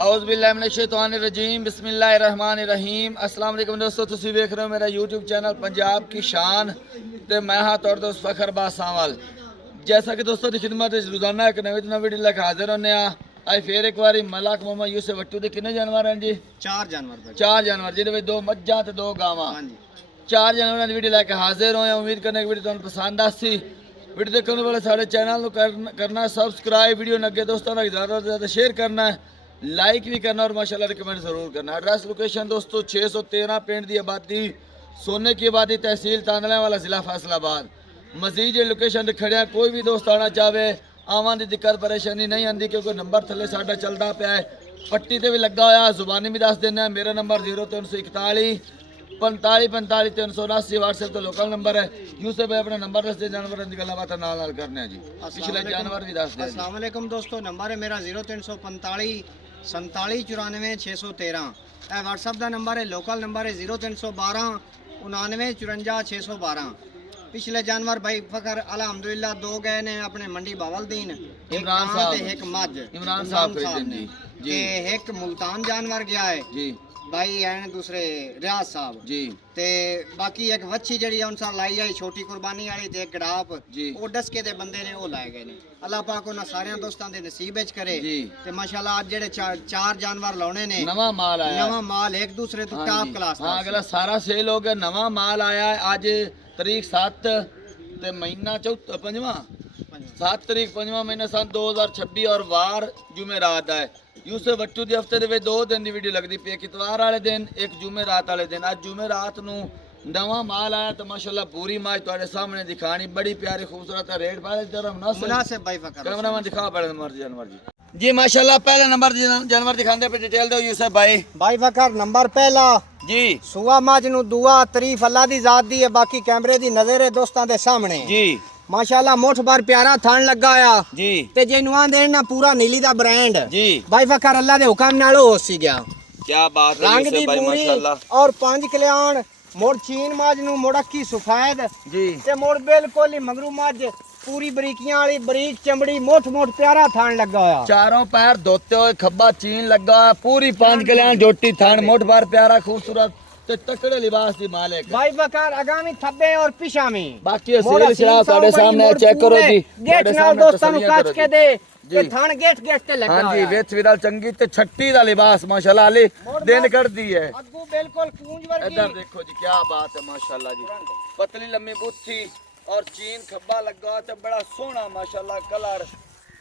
औज़ुबिल्लाहिमिनश्शैतानिर्रजीम बिस्मिल्लाहिर्रहमानिर्रहीम। अस्सलाम वालेकुम दोस्तों, तुसी देख रहे हो मेरा यूट्यूब चैनल पंजाब की शान ते मैं हाँ तुहाडा दोस्त फखर बासावल। जैसा कि दोस्तों की खिदमत रोजाना एक नवी वीडियो लेकर हाजिर होने आज फिर एक बार मलाक मोहम्मद यूसुफ वट्टू के कितने जानवर हैं जी? चार जानवर जिहदे दो मज्जां ते दो गावां। चार जानवरों की वीडियो लेकर हाजिर होए। उम्मीद करने की वीडियो तुहानू पसंद आसी। वीडियो देखने वाले सारे चैनल को करना सब्सक्राइब, वीडियो अगे दोस्तों तक ज़्यादा से ज़्यादा शेयर करना है, लाइक भी करना और माशाल्लाह रिकमेंड ज़रूर करना। एड्रेस लोकेशन दोस्तों 613 पिंड की आबादी, सोने की आबादी, तहसील तांदला वाला, ज़िला फैसलाबाद। मजीद जो लोकेशन पर खड़िया कोई भी दोस्त आना चाहे आवान की दिक्कत परेशानी नहीं आती क्योंकि नंबर थले साडा चलता पाया है, पट्टी से भी लगा हुआ, जुबानी भी दस देना। मेरा नंबर 0341 45 45 379 व्हाट्सएप तो लोकल नंबर है। यूसुफ भाई अपना नंबर दस दे, जानवर की गलबात नाल करने जी। पिछले जानवर भी दस दे। अस्सलाम वालेकुम दोस्तों, नंबर है मेरा 0345 47 94 613। व्हाट्सएप का नंबर है, लोकल नंबर है 0312 99 54 612। पिछले जानवर भाई फकर अल्हम्दुलिल्लाह दो गए ने अपने मंडी बावलदीन, इमरान साहब एक मज इमरान साहब ने जी, एक मुल्तान जानवर गया है जी भाई है, दूसरे रियाज साहब जी ते बाकी एक वच्छी जड़ी उनसा लाई आई छोटी कुर्बानी वाली ते एक गड़ाप जी वो डसके दे बंदे ने वो लाए गए ने। अल्लाह पाक उन्हां सारे दोस्तां दे नसीब विच करे ते माशाल्लाह आज जेड़े चार जानवर लाने ने, नवा माल एक दूसरे तो टॉप क्लास। हां अगला सारा सेल हो गया, नवा माल आया है। आज तारीख 7 ते महीना चौथा पंजवा 7 तारीख 5वां महीना सन 2026 और वार जुमेरात है। यूसुफ वट्टू के हफ्ते के 2 दिन की वीडियो लगती पी, एक इतवार वाले दिन एक जुमेरात वाले दिन। अज जुमेरात नू नवा माल आया तो माशाल्लाह पूरी माज तुहाडे सामने दिखानी, बड़ी प्यारी खूबसूरत है। रेट पहले जरा मुनासिब भाई फकर कैमरामैन दिखा पहले नंबर जानवर जी माशाल्लाह। पहले नंबर जानवर दिखांदे पे डिटेल दो यूसुफ भाई फकर। नंबर पहला जी सुआ मज नू दुआ तारीफ अल्लाह दी जात दी है, बाकी कैमरे दी नजर है दोस्तां दे सामने जी। माशाल्लाह मोठ बार प्यारा थान लगा आया जी ते जेनु आंदे ना पूरा नीली दा ब्रांड जी भाई फकर अल्लाह दे हुक्म नाल हो सी गया। क्या बात है रंग दी भाई पूरी माशाल्लाह। और 5 कल्याण मोड़ चीन माज नू मोड़की सफेद जी ते मोड़ बिल्कुल ही मंगरू माज पूरी बरीकियां वाली बरीक चमड़ी मोठ प्यारा थान लगा होया। चारों पैर धोते हुए खब्बा चीन लगा हुआ, पूरी 5 कल्याण जोटी थान मोठ बार प्यारा खूबसूरत ते तकड़े लिबास दी मालिक भाई बकार आगामी थब्बे और पिछामी बाकी सील शराब साडे सामने चेक करो जी। गेट नाल दोस्तां नु काच के दे ते थान गेट ते लगा। हां जी वेथ विरल चंगी ते छट्टी दा लिबास माशाल्लाह अली दिन कर दी है। अग्गू बिल्कुल कूंज वर्गी। इधर देखो जी क्या बात है माशाल्लाह जी। पतली लम्बी बुत्थी और चीन खब्बा लगा ते बड़ा सोहना माशाल्लाह कलर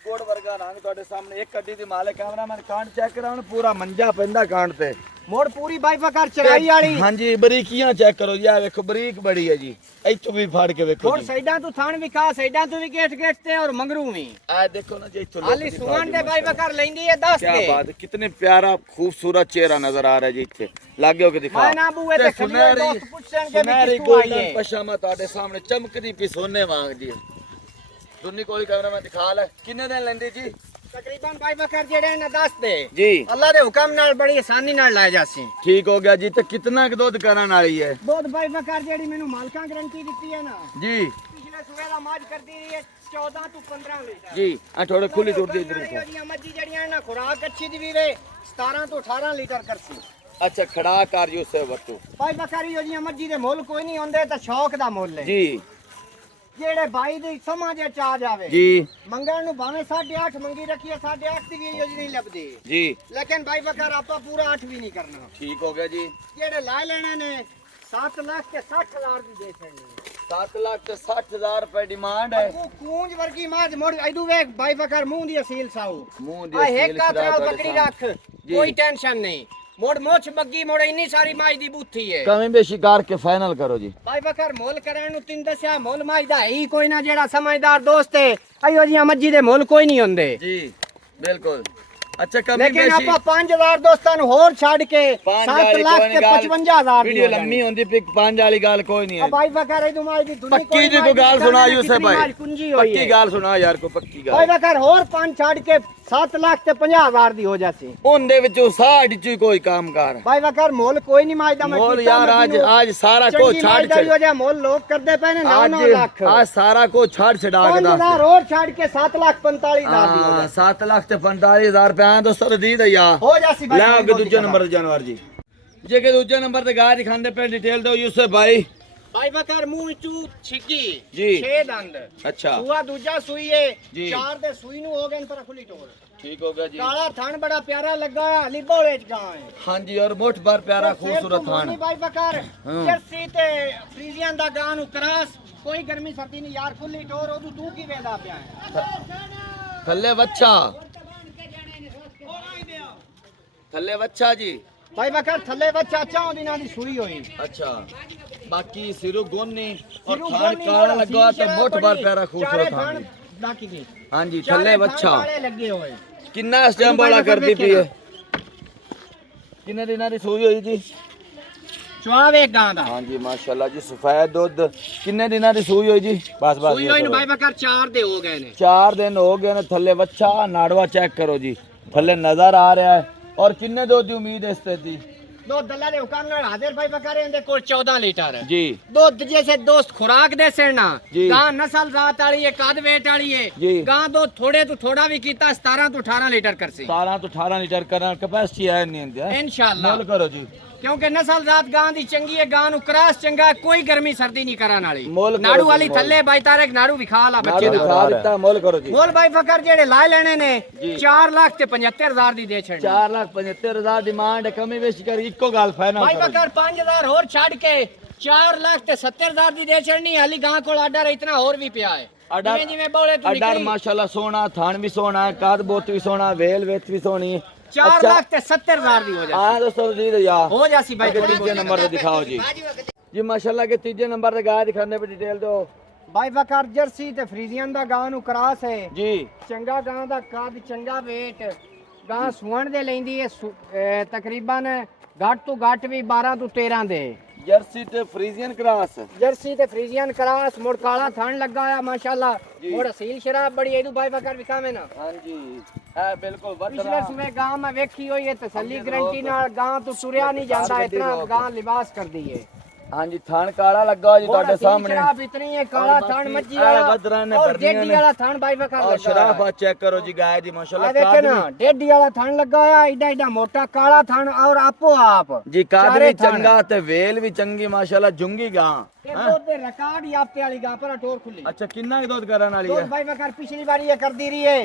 कोड वर्गा रंग तुहाडे सामने। एक कड्डी दी मालिक कैमरामैन कांड चेक कराउन, पूरा मंजा पैंदा कांड ते मोड़ पूरी भाई फकर चढ़ाई वाली। हां जी बरीकियां चेक करो जी, आ देखो बरीक बड़ी है जी। इथों भी फाड़ के देखो और साइडां तो थान विखा, साइडां तो भी गेट ते और मंगरू भी आ देखो ना जी। इथों आली सुवन दे भाई फकर लेंदी है 10 क्या दे। बात है, कितने प्यारा खूबसूरत चेहरा नजर आ रहा है जी। इथे लागे हो के दिखा मैं ना बुए ते खलियो दोस्त पूछन के भी कितु आई है। पशामा तुहाडे सामने चमकदी पी सोने वांग जी। दुनी कोई कैमरा में दिखा ले किन्ने दिन लेंदी जी? तकरीबन भाई बकर जेड़े ना 10 दे जी। अल्लाह दे हुक्म नाल बड़ी आसानी नाल लाए जासी। ठीक हो गया जी। तो कितना के दूध करन वाली है? दूध भाई बकर जेड़ी मेनू मालका गारंटी दित्ती है ना जी, पिछले सुबह दा माज कर दी रही है 14 तो 15 लीटर जी। आ थोड़े खुली टूट दी इधर को। जेड़ियां मज्जी जेड़ियां ना खुराक अच्छी दी वीरे 17 तो 18 लीटर करसी। अच्छा खड़ा कर यूसुफ वट्टू भाई बकर यो जियां मज्जी दे मोल कोई नहीं होंदे ता शौक दा मोल है जी। जेड़े भाई दी समझ च आ जावे जी मंगल नु भावे 8.5 मंगी रखी है 8.5 दी भी योजना नहीं लबदी जी, लेकिन भाई बकर आपा पूरा 8 भी नहीं करना। ठीक हो गया जी। जेड़े ला लेने ने 7 लाख के 60,000 दी दे छड़नी। 7 लाख ते 60,000 रुपए डिमांड है। वो कूंज वर्गी माज मोड़ आइदू वेख भाई बकर मुंह दी असील साऊ मुंह आ दी एक का बकरी रख कोई टेंशन नहीं। मोड़ मोछ बग्गी मोड़ इन्नी सारी माज दी बूथी है। कमी बेशी कार के फाइनल करो जी। भाई बकर मोल करन नु तीन दस्या मोल माज दा ही कोई ना जेड़ा समझदार दोस्त है आयो जियां मज्जी दे मोल कोई नहीं होंदे जी बिल्कुल। अच्छा कमी लेकिन बेशी आपा 5000 दोस्तां नु होर छाड़ के 7 लाख ते 55,000 वीडियो लंबी होंदी पिक 5 वाली गाल कोई नहीं है। भाई बकर इदू माज दी दुनी पक्की जी को गाल सुना यूसुफ भाई, कुंजी होई पक्की गाल सुना यार को पक्की गाल। भाई बकर होर 5 छाड़ के 7 ਲੱਖ ਤੇ 50,000 ਦੀ ਹੋ ਜਾਸੀ ਉਹਦੇ ਵਿੱਚੋਂ 60 ਚ ਕੋਈ ਕੰਮ ਕਰ ਭਾਈ ਵਕਰ ਮੁੱਲ ਕੋਈ ਨਹੀਂ ਮਾਜਦਾ ਮੈਂ ਮੋਲ ਕੀਤਾ ਯਾਰ ਮੈਂ ਅੱਜ ਸਾਰਾ ਕੁਝ ਚੰਗੀ ਛੱਡ ਮਾਜਦਾ ਛੱਡ ਹੋ ਜਾ ਮੁੱਲ ਲੋਕ ਕਰਦੇ ਪਏ ਨੇ 9 ਲੱਖ ਅੱਜ ਸਾਰਾ ਕੁਝ ਛੱਡ ਛਡਾ ਕੇ ਦੱਸ 5,000 ਹੋਰ ਛੱਡ ਕੇ 7,45,000 ਦੀ ਹੋ ਜਾ 7 ਲੱਖ ਤੇ 45,000 ਰੁਪਏ ਦੋਸਤੋ ਦੀ ਦਈਆ ਹੋ ਜਾਸੀ ਭਾਈ ਲੈ ਅੱਗੇ ਦੂਜੇ ਨੰਬਰ ਤੇ ਜਾਨਵਰ ਜੀ ਜੇ ਕਿ ਦੂਜੇ ਨੰਬਰ ਤੇ ਗਾਂ ਦਿਖਾਉਂਦੇ ਪਏ ਡਿਟੇਲ ਦਿਓ ਯੂਸਫ ਭਾਈ ਭਾਈ ਵਕਰ ਮੂੰਹ ਚੂ ਛਿੱਗੀ ਜੀ 6 ਦੰਦ ਅੱਛਾ ਸੂਆ ਦੂਜਾ ਸੂਈ ਏ ਜੀ। 4 ਦੇ ਸੂਈ ਨੂੰ ਹੋ ਗਏ ਪਰ ਖੁੱਲੀ ਟੋਰ ਠੀਕ ਹੋ ਗਿਆ ਜੀ ਕਾਲਾ ਥਣ ਬੜਾ ਪਿਆਰਾ ਲੱਗਾ ਹੈ ਹਲੀ ਬੋਲੇ ਚ ਗਾਂ ਹੈ ਹਾਂਜੀ ਔਰ ਮੁੱਠ ਭਰ ਪਿਆਰਾ ਖੂਬਸੂਰਤ ਥਾਨ ਭਾਈ ਵਕਰ ਹਾਂ। ਜਰਸੀ ਤੇ ਫਰੀਜ਼ੀਅਨ ਦਾ ਗਾਂ ਨੂੰ ਕਰਾਸ ਕੋਈ ਗਰਮੀ ਸਰਦੀ ਨਹੀਂ ਯਾਰ ਖੁੱਲੀ ਟੋਰ ਉਹ ਤੂੰ ਕੀ ਵੇਂਦਾ ਪਿਆ ਹੈ ਥੱਲੇ ਬੱਚਾ ਥੱਲੇ ਬੱਚਾ ਜੀ ਭਾਈ ਵਕਰ ਥੱਲੇ ਬੱਚਾ ਚਾਹ ਦਿਨਾਂ ਦੀ ਸੂਈ ਹੋਈ अच्छा बाकी सिरू गोनी और ਸਿਰੂ थान ਗੋਨੀ काला ਵਾਲਾ लगा तो ਸੀਸ਼ਾ मोट ਬੜੀ, बार प्यारा ਚਾਰੇ खूबसूरत ਥਣ थान ਬਾਕੀ ਦੀ हाँ जी ਚਾਰੇ थल्ले ਥਣ बच्चा ਵਾਲੇ ਲੱਗੇ ਹੋਏ किन्ना इस टाइम बड़ा कर दी पी है किन्ने दिना दी सूई हुई जी ਚੁਆਵੇ ਗਾਂ ਦਾ हाँ जी माशाल्लाह जी सफेद दूध किन्ने दिना दी सूई हुई जी बस बस ਸੂਈ ये ਹੋਈ ਨੂੰ करो। ਭਾਈ ਵਕਰ 4 ਦੇ ਹੋ ਗਏ ਨੇ 4 दिन हो गए ने थल्ले बच्चा नाड़वा चेक करो जी थल्ले नजर आ रहा है और किन्ने दूध की उम्मीद है इस ते दी ਦੋ ਦੱਲਾ ਦੇ ਹੁਕਮ ਨਾਲ ਹਾਜ਼ਰ ਭਾਈ ਵਕਰ ਇਹਦੇ ਕੋਲ 14 ਲੀਟਰ ਹੈ जी ਦੁੱਧ ਜੈਸੇ ਦੋਸਤ ਖੁਰਾਕ ਦੇ ਸੇਣਾ ਜੀ। ਗਾਂ ਨਸਲ ਰਾਤ ਵਾਲੀ ਹੈ ਕਦ ਵੇਟ ਵਾਲੀ ਜੀ। ਹੈ ਗਾਂ ਦੋ ਥੋੜੇ ਤੋਂ ਥੋੜਾ ਵੀ ਕੀਤਾ 17 ਤੋਂ 18 ਲੀਟਰ ਕਰਸੀ 17 तो 18 लीटर करना कैपेसिटी है नहीं इंदिया ਇਨਸ਼ਾਅੱਲਾ मोल करो जी ਕਿਉਂਕਿ ਨਸਲ ਰਾਤ ਗਾਂ ਦੀ ਚੰਗੀ ਹੈ ਗਾਂ ਨੂੰ ਕਰਾਸ ਚੰਗਾ ਹੈ, ਕੋਈ ਗਰਮੀ ਸਰਦੀ ਨਹੀਂ ਕਰਨ ਵਾਲੀ ਮੁੱਲ ਕਰੋ ਨਾੜੂ ਜੀ, ਵਾਲੀ ਮੁੱਲ। ਥੱਲੇ ਬਾਈ ਤਾਰਕ ਨਾੜੂ ਵਿਖਾ ਲਾ ਬੱਚੇ नाड़ू ਦਾ दिखा देता मोल करो जी ਮੋਲ ਬਾਈ ਫਕਰ ਜਿਹੜੇ ਲਾਏ ਲੈਣੇ ਨੇ ਜੀ। 4 ਲੱਖ ਤੇ 75,000 ਦੀ ਦੇ ਛੱਡਣੀ 4,75,000 डिमांड है कमी बेशी कर इको गाल फाइनल ਭਾਈ ਫਕਰ 5,000 ਹੋਰ ਛੱਡ ਕੇ 4 ਲੱਖ ਤੇ 70,000 ਦੀ ਦੇ ਛੱਡਣੀ ਹਾਲੀ ਗਾਂ ਕੋਲ ਆਰਡਰ ਇਤਨਾ ਹੋਰ ਵੀ ਪਿਆ ਹੈ ਆਰਡਰ- ਜਿਵੇਂ ਜਿਵੇਂ ਬੋਲੇ ਤੂੰ अडर ਨਿਕਲੀ माशाल्लाह सोना थान भी सोना है काद बोत भी सोना वेल वेच भी सोनी 4 ਲੱਖ ਤੇ 70,000 ਦੀ ਹੋ ਜਾ हाँ दोस्तों जी या ਹੋ ਜਾਸੀ ਬਾਈ आगे तीसरे नंबर पे दिखाओ जी जी माशाल्लाह के तीसरे नंबर पे गाय दिखाने पे डिटेल दो ਬਾਈ ਫਕਰ ਜਰਸੀ ਤੇ ਫਰੀਜ਼ੀਅਨ ਦਾ ਗਾਂ ਨੂੰ ਕਰਾਸ ਹੈ जी ਚੰਗਾ ਗਾਂ ਦਾ ਕੱਦ ਚੰਗਾ ਵੇਟ ਗਾਂ ਸੁਣ ਦੇ ਲੈਂਦੀ ਹੈ ਤਕਰੀਬਨ ਘੱਟ ਤੋਂ ਘੱਟ ਵੀ 12 ਤੋਂ 13 ਦੇ जर्सी ते फ्रीजियन क्रॉस ਜਰਸੀ ਤੇ ਫਰੀਜ਼ੀਅਨ ਕਰਾਸ ਮੁੜ ਕਾਲਾ ਥਣ ਲੱਗਾ ਆ ਮਾਸ਼ਾਅੱਲਾ ਜੀ। ਮੁੜ ਅਸੀਲ ਸ਼ਰਾਬ ਬੜੀ ਇਹਨੂੰ ਬਾਈ ਫਕਰ ਵਿਖਾਵੇਂ ਨਾ हाँ जी है बिल्कुल ਪਿਛਲੇ वतरा ਸੂਬੇ ਗਾਂ ਮੈਂ ਵੇਖੀ ਹੋਈ ਹੈ ਤਸੱਲੀ ਗਰੰਟੀ ਨਾਲ ਗਾਂ ਤੋਂ ਤੁਰਿਆ ਨਹੀਂ ਜਾਂਦਾ ਇਤਨਾ ਗਾਂ ਲਿਬਾਸ ਕਰਦੀ ਹੈ हाँ जी थान काला लगा जी ਤੁਹਾਡੇ ਸਾਹਮਣੇ ਸ਼ਰਾਬ ਇਤਨੀ ਹੈ ਕਾਲਾ और ਥਣ बाकी ਮੱਜੀ ਇਹ ਵਾਲਾ ਵਦਰਾਂ ਨੇ ਔਰ ਭਰਨੀਆਂ ਡੇਡੀ ਨੇ। ਵਾਲਾ ਥਣ ਬਾਈ ਫਕਰ और ਲੱਗਾ शराब ਹੋਇਆ। चेक करो जी गाय दी ਆ माशाल्लाह ਦੇਖੇ काद ਨਾ भी ਡੇਡੀ ਵਾਲਾ ਥਣ ਲੱਗਾ ਹੋਇਆ ਏਡਾ ਏਡਾ ਮੋਟਾ ਕਾਲਾ ਥਣ ਔਰ ਆਪੋ ਆਪ जी काद ਚਾਰੇ भी ਥਣ। चंगा ते वेल भी चंगी माशाल्लाह जुंगी गां ਇਹ ਦੁੱਧ ਦੇ ਰਿਕਾਰਡ ਹੀ ਆਪੇ ਵਾਲੀ ਗਾਂ ਪਰ ਟੋਰ ਖੁੱਲੀ अच्छा किन्ना की दूध करन वाली ਦੁੱਧ है ਬਾਈ ਵਕਰ ਪਿਛਲੀ ਵਾਰੀ ਇਹ ਕਰਦੀ ਰਹੀ ਹੈ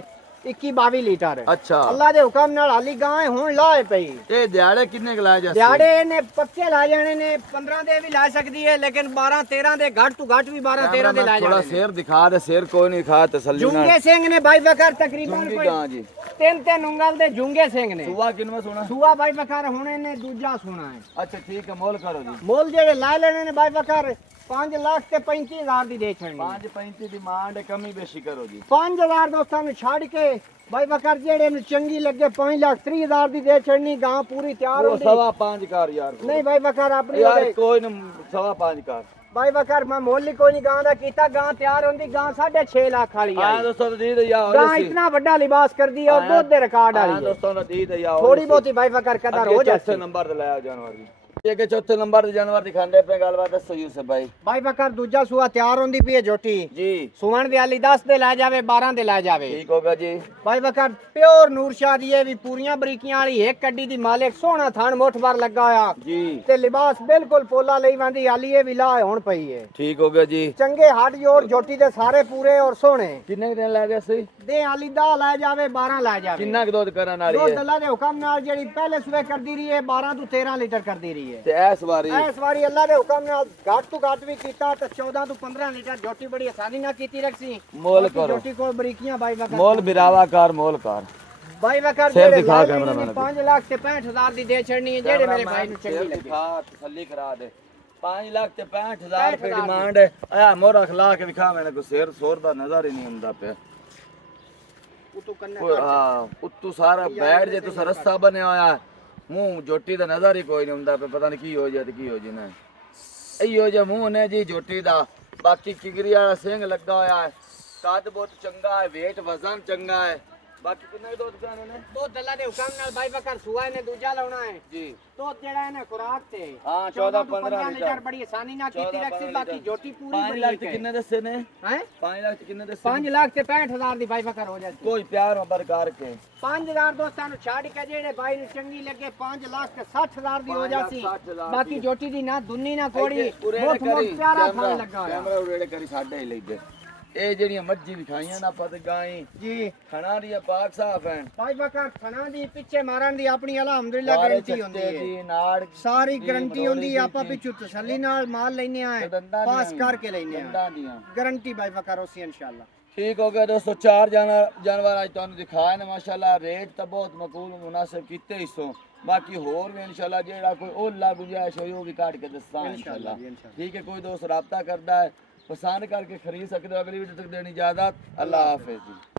21-22 ਲੀਟਰ अच्छा ਅੱਲਾ ਦੇ ਹੁਕਮ ਨਾਲ ਹਾਲੀ ਗਾਂ ਹੈ, ਹੁਣ ਲਾਏ ਪਈ ਇਹ ਦਿਹਾੜੇ ਕਿੰਨੇ ਕਲਾ ਜਾ ਦਿਹਾੜੇ ਨੇ ਪੱਕੇ ਲਾ ਜਾਣੇ ਨੇ 15 ਦੇ ਵੀ ਲਾ ਸਕਦੀ ਹੈ ਲੇਕਿਨ 12-13 ਦੇ ਘੱਟ ਤੋਂ ਘੱਟ ਵੀ 12-13 ਦੇ ਲਾ ਥੋੜਾ ਜਾਣੇ ਨੇ। ਸ਼ੇਰ ਦਿਖਾ ਦੇ ਸ਼ੇਰ ਕੋਈ ਨਹੀਂ ਦਿਖਾ ਤਸੱਲੀ ਨਾਲ ਜੁੰਗੇ ਸਿੰਘ ਨੇ ਬਾਈ ਵਕਰ ਤਕਰੀਬਨ ਜੁੰਗੀ ਕੋਈ ਗਾਂ ਜੀ 3 ਉਂਗਲ ਦੇ ਜੁੰਗੇ ਸਿੰਘ ਨੇ ਸੁਆ ਕਿੰਨਾ ਸੋਣਾ ਸੂਆ ਬਾਈ ਵਕਰ ਹੁਣ ਇਹਨੇ ਦੂਜਾ ਸੁਣਾ ਹੈ ਅੱਛਾ ਠੀਕ ਹੈ ਮੋਲ ਕਰੋ ਜੀ ਮੁੱਲ ਜਿਹੜੇ ਲਾ ਲੈਣੇ ਨੇ ਬਾਈ ਵਕਰ 5 ਲੱਖ ਤੇ 35,000 ਦੀ ਦੇ ਛੜਨੀ 5.35 ਡਿਮਾਂਡ ਕਮੀ ਬੇਸ਼ੀ ਕਰੋ ਜੀ 5000 ਦੋਸਤਾਂ ਨੂੰ ਛੱਡ ਕੇ ਬਾਈ ਵਕਰ ਜਿਹੜੇ ਨੂੰ ਚੰਗੀ ਲੱਗੇ 5,30,000 ਦੀ ਦੇ ਛੜਨੀ ਗਾਂ ਪੂਰੀ ਤਿਆਰ ਉਹ ਹੁੰਦੀ ਸਵਾ 5 ਕਰ ਯਾਰ ਨਹੀਂ ਬਾਈ ਵਕਰ ਆਪਣੀ ਯਾਰ ਉਹਦੇ ਕੋਈ ਨਾ ਸਵਾ 5 ਕਰ ਬਾਈ ਵਕਰ ਮੈਂ ਮੁੱਲ ਹੀ ਕੋਈ ਨਹੀਂ ਗਾਂ ਦਾ ਕੀਤਾ ਗਾਂ ਤਿਆਰ ਹੁੰਦੀ ਗਾਂ 6.5 ਲੱਖ ਵਾਲੀ ਆ ਆ ਦੋਸਤੋ ਦੀ ਦੇ ਯਾ ਗਾਂ ਇਤਨਾ ਵੱਡਾ ਲਿਬਾਸ ਕਰਦੀ ਹੈ ਔਰ ਦੁੱਧ ਦੇ ਰਿਕਾਰਡ ਆ ਵਾਲੀ ਹੈ ਦੋਸਤੋ ਦੀ ਦੇ ਯਾ ਥੋੜੀ ਬਹੁਤੀ ਬਾਈ ਵਕਰ ਕਦਰ ਹੋ ਚੌਥੇ ਜਾਂਦੀ ਨੰਬਰ ਤੇ ਲਾਇਆ ਜਾਨਵਰ ਜੀ ਇਹ ਕਿ ਚੌਥੇ ਨੰਬਰ ਤੇ ਜਾਨਵਰ ਦਿਖਾਉਂਦੇ ਪਏ ਗੱਲਬਾਤ ਦੱਸੋ ਯੂਸਫ ਭਾਈ ਬਾਈ ਵਕਰ ਦੂਜਾ ਸੂਆ ਤਿਆਰ ਹੁੰਦੀ ਪਈ ਹੈ ਝੋਟੀ ਜੀ ਸੁਵਣ ਦੇ ਵਾਲੀ 10 ਦੇ ਲੈ ਜਾਵੇ 12 ਦੇ ਲੈ ਜਾਵੇ ਠੀਕ ਹੋਗਾ ਜੀ ਬਾਈ ਵਕਰ ਪਿਓਰ ਨੂਰ ਸ਼ਾਹ ਦੀ ਇਹ ਵੀ ਪੂਰੀਆਂ ਬਰੀਕੀਆਂ ਵਾਲੀ ਇੱਕ ਕੱਡੀ ਦੀ ਮਾਲਿਕ ਸੋਹਣਾ ਥਣ ਮੁੱਠ ਭਰ ਲੱਗਾ ਆ ਜੀ ਤੇ ਲਿਬਾਸ ਬਿਲਕੁਲ ਪੋਲਾ ਲਈ ਵੰਦੀ ਹਾਲੀ ਇਹ ਵੀ ਲਾ ਹੁਣ ਪਈ ਹੈ ਠੀਕ ਹੋ ਗਿਆ ਜੀ ਚੰਗੇ ਹੱਡ ਜੋੜ ਝੋਟੀ ਦੇ ਸਾਰੇ ਪੂਰੇ ਔਰ ਸੋਹਣੇ ਕਿੰਨੇ ਕੁ ਦਿਨ ਲੱਗ ਗਏ ਸੀ ਦੇ ਹਾਲੀ ਦਾ ਲੈ ਜਾਵੇ 12 ਲੈ ਜਾਵੇ ਕਿੰਨਾ ਕੁ ਦੁੱਧ ਕਰਨ ਵਾਲੀ ਦੋ ਹੈ ਅੱਲਾ ਦੇ ਹੁਕਮ ਨਾਲ ਜਿਹੜੀ ਪਹਿਲੇ ਸਵੇ ਕਰਦੀ ਰਹੀ ਹੈ 12 ਤੋਂ 13 ਲੀਟਰ ਕਰਦੀ ਰਹੀ ਹੈ ਤੇ ਇਸ ਵਾਰੀ ਇਸ ਵਾਰੀ ਅੱਲਾ ਦੇ ਹੁਕਮ ਨਾਲ ਘੱਟ ਤੋਂ ਘੱਟ ਵੀ ਕੀਤਾ ਤਾਂ 14 ਤੋਂ 15 ਲੀਟਰ ਝੋਟੀ ਬੜੀ ਆਸਾਨੀ ਨਾਲ ਕੀਤੀ ਰੱਖੀ ਮੋਲ ਕਰੋ ਝੋਟੀ ਕੋਲ ਬਰੀਕੀਆਂ ਬਾਈ ਵਕਰ ਮੋਲ ਬਿਰਾਵਾ ਕਰ ਮੋਲ ਕਰ ਬਾਈ ਵਕਰ ਸਿਰ ਜਿਹੜੇ ਦਿਖਾ ਲਾ ਕੈਮਰਾ ਲੈਣੇ ਨੇ ਮੈਨ 5 ਲੱਖ ਤੇ 65,000 ਦੀ ਦੇ ਛੜਨੀ ਹੈ ਜਿਹੜੇ ਮੇਰੇ ਭਾਈ ਨੂੰ ਚੰਗੀ ਲੱਗੇ ਦਿਖਾ ਤਸੱਲੀ ਕਰਾ ਦੇ 5 ਲੱਖ ਤੇ 65,000 ਰੁਪਏ ਡਿਮਾਂਡ ਹੈ ਆ ਮੋਰ ਅਖਲਾ ਕੇ ਵਿਖਾ ਮੈਨੂੰ ਕੋਈ ਸਿਰ ਸੋਰ ਦਾ ਨਜ਼ਰ ਹੀ ਨਹੀਂ ਹੁੰਦਾ ਪਿਆ ਉਤੋਂ ਕੰਨੇ ਕੋਈ ਹਾਂ ਉੱਤੋਂ ਸਾਰਾ ਬੈਠ ਜੇ ਤੁਸੀਂ ਰਸਤਾ ਬਣਿਆ ਹੋਇਆ ਮੂੰਹ ਜੋਟੀ ਦਾ ਨਜ਼ਰ ਹੀ ਕੋਈ ਨਹੀਂ ਹੁੰਦਾ ਪਿਆ ਪਤਾ ਨਹੀਂ ਕੀ ਹੋ ਜਾਏ ਤੇ ਕੀ ਹੋ ਜੇ ਨਾ ਇਹੋ ਜਿਹਾ ਮੂੰਹ ਨੇ ਜੀ ਜੋਟੀ ਦਾ ਬਾਕੀ ਕਿਗਰੀ ਵਾਲਾ ਸਿੰਘ ਲੱਗਾ ਹੋਇਆ ਹੈ ਕੱਦ ਬਹੁਤ ਚੰਗਾ ਹੈ weight ਵਜ਼ਨ ਚੰਗਾ ਹੈ ਬਾਕੀ ਕਿੰਨਾ ਕੁ ਦੁੱਧ ਪਿਆਣੇ ਨੇ ਦੋ ਦਲਾ ਦੇ ਹੁਕਮ ਨਾਲ ਬਾਈ ਬਕਰ ਸੁਆ ਨੇ ਦੂਜਾ ਲਾਉਣਾ ਹੈ ਜੀ तो जेड़ा है ना खुराक ते हाँ 14-15 लीटर बड़ी आसानी ना कीती रखसी बाकी जोटी पूरी 5 लाख ਤੇ ਕਿੰਨੇ ਦੱਸੇ ਨੇ हैं 5 लाख ਤੇ ਕਿੰਨੇ ਦੱਸੇ 5 लाख ते 65000 दी बाई बकर हो जाती ਕੋਈ ਪਿਆਰ ਮੁਹੱਬਤ ਕਰਕੇ 5000 दोस्तां नु छाड़ के जेड़े बाई नु चंगी लगे 5 लाख ते 60000 दी हो जाती 60,000 बाकी जोटी दी ना दुन्नी ना कोड़ी ਉਰੇ बहुत ਕਰੀ बहुत प्यारा फल लगा होया ਕੈਮਰਾ ਉਰੇ ਕਰੀ ਸਾਡੇ ਹੀ ਲੈਦੇ ਇਹ ਜਿਹੜੀਆਂ ਮੱਝੀ ਵਿਖਾਈਆਂ ਨਾ ਆਪਾਂ ਤੇ ਗਾਈ जी ਖਾਣਾ ਦੀਆਂ ਪਾਕ ਸਾਫ ਹਨ बाई बकर फना दी पीछे मारन दी अपनी अल्हम्दुलिल्लाह ਸਾਰੇ गारंटी होंदी ਚੱਟੇ है ਦੀ ਨਾੜ सारी ਦੀ, गारंटी ਬਰੋੜੀ होंदी ਦੀ, आपा पिछू तसल्ली नाल माल लेने आए ਦੰਦਾਂ पास ਦੀਆਂ करके लेने आए ਦੰਦਾਂ ਦੀਆਂ गारंटी बाई बकर होसी इंशाल्लाह ठीक हो गया दोस्तों चार जानवर आज तुहानू दिखाए ने माशाल्लाह रेट तो बहुत मकबूल मुनासिब कीते हिस्सों बाकी होर भी इंशाल्लाह जेड़ा कोई ओला गुंजाइश होई वो भी काट के दस्सा इंशाल्लाह जी, इंशाल्लाह। ठीक है कोई दोस्त राब्ता करता है पसंद करके खरीद सकते हो अगली वीडियो तक देनी इजाजत अल्लाह हाफिज जी।